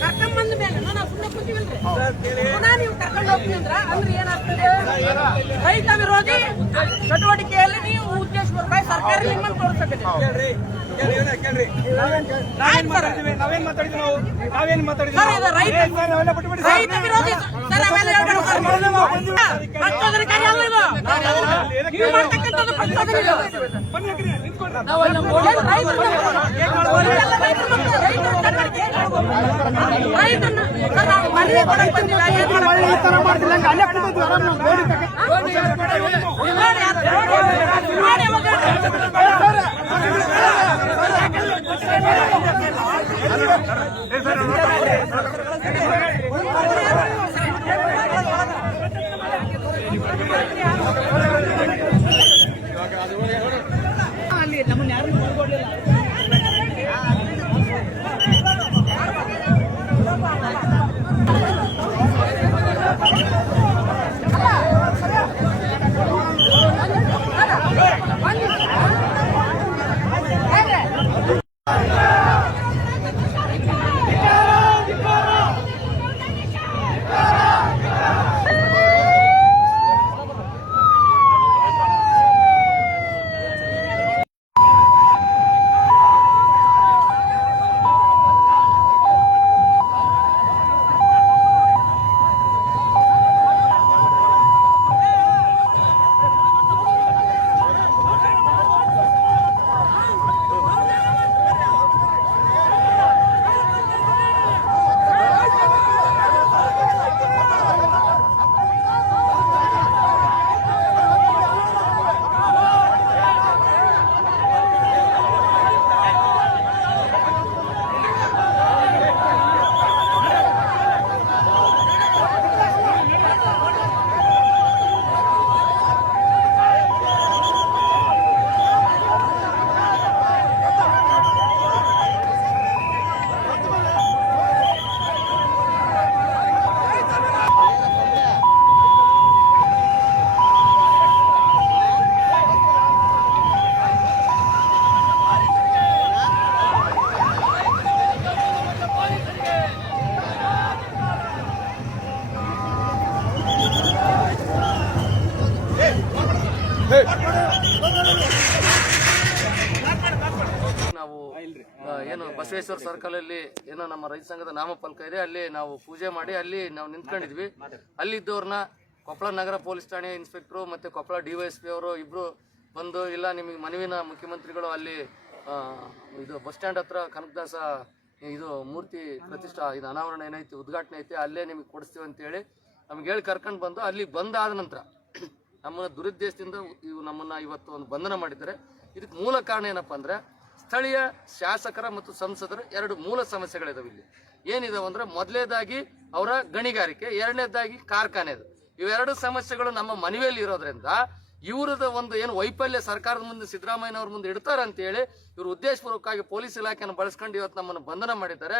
ಕರ್ಕೊಂಬಂದ ಮೇಲೆ ನಾವು ಸುಮ್ಮನೆ ಕೂತೀವಿಲ್ರಿ ಪುನಃ ನೀವು ಕರ್ಕೊಂಡು ಹೋಗ್ತೀವಿ ಅಂದ್ರ ಅಂದ್ರೆ ಏನಾಗ್ತದೆ ರೈತ ವಿರೋಧಿ ಚಟುವಟಿಕೆಯಲ್ಲಿ ನೀವು ಉದ್ದೇಶಪೂರ್ವಕ ಸರ್ಕಾರ ನಿಮ್ಮನ್ನು ತೋರಿಸಬೇಕು ನಾವೇನ್ ಮಾತಾಡಿದ್ವಿ ನಾವೇನ್ ಮಾತಾಡಿದ್ವಿ ನಾವು ನಾವೇನ್ ಮಾತಾಡಿದ್ವಿ ಅವಾಗ. ನಾವು ಏನು ಬಸವೇಶ್ವರ ಸರ್ಕಲ್ ಅಲ್ಲಿ ಏನೋ ನಮ್ಮ ರೈತ ಸಂಘದ ನಾಮಫಲಕ ಇದೆ, ಅಲ್ಲಿ ನಾವು ಪೂಜೆ ಮಾಡಿ ಅಲ್ಲಿ ನಾವು ನಿಂತ್ಕೊಂಡಿದ್ವಿ. ಅಲ್ಲಿದ್ದವ್ರನ್ನ ಕೊಪ್ಪಳ ನಗರ ಪೊಲೀಸ್ ಠಾಣೆ ಇನ್ಸ್ಪೆಕ್ಟ್ರು ಮತ್ತೆ ಕೊಪ್ಪಳ ಡಿವೈಎಸ್ಪಿ ಅವರು ಇಬ್ರು ಬಂದು, ಇಲ್ಲ ನಿಮಗೆ ಮನವಿನ ಮುಖ್ಯಮಂತ್ರಿಗಳು ಅಲ್ಲಿ ಇದು ಬಸ್ ಸ್ಟ್ಯಾಂಡ್ ಹತ್ರ ಕನಕದಾಸ ಇದು ಮೂರ್ತಿ ಪ್ರತಿಷ್ಠಾ, ಇದು ಅನಾವರಣ ಏನೈತಿ, ಉದ್ಘಾಟನೆ ಐತಿ, ಅಲ್ಲೇ ನಿಮಗೆ ಕೊಡಿಸ್ತೀವಿ ಅಂತೇಳಿ ನಮ್ಗೆ ಹೇಳಿ ಕರ್ಕೊಂಡು ಬಂದು ಅಲ್ಲಿ ಬಂದಾದ ನಂತರ ನಮ್ಮನ್ನ ದುರುದ್ದೇಶದಿಂದ ಇವು ನಮ್ಮನ್ನ ಇವತ್ತು ಒಂದು ಬಂಧನ ಮಾಡಿದ್ದಾರೆ. ಇದಕ್ಕೆ ಮೂಲ ಕಾರಣ ಏನಪ್ಪ ಅಂದ್ರೆ ಸ್ಥಳೀಯ ಶಾಸಕರ ಮತ್ತು ಸಂಸದರ ಎರಡು ಮೂಲ ಸಮಸ್ಯೆಗಳಿದಾವೆ ಇಲ್ಲಿ. ಏನಿದಾವೆ ಅಂದ್ರೆ ಮೊದಲನೇದಾಗಿ ಅವರ ಗಣಿಗಾರಿಕೆ, ಎರಡನೇದಾಗಿ ಕಾರ್ಖಾನೆದು ಇವೆರಡು ಸಮಸ್ಯೆಗಳು ನಮ್ಮ ಮನವಿಯಲ್ಲಿ ಇರೋದ್ರಿಂದ ಇವರದ ಒಂದು ಏನು ವೈಫಲ್ಯ ಸರ್ಕಾರದ ಮುಂದೆ, ಸಿದ್ದರಾಮಯ್ಯನವ್ರ ಮುಂದೆ ಇಡ್ತಾರಂತ ಹೇಳಿ ಇವರು ಉದ್ದೇಶಪೂರ್ವಕವಾಗಿ ಪೊಲೀಸ್ ಇಲಾಖೆಯನ್ನು ಬಳಸ್ಕೊಂಡು ಇವತ್ತು ನಮ್ಮನ್ನು ಬಂಧನ ಮಾಡಿದ್ದಾರೆ.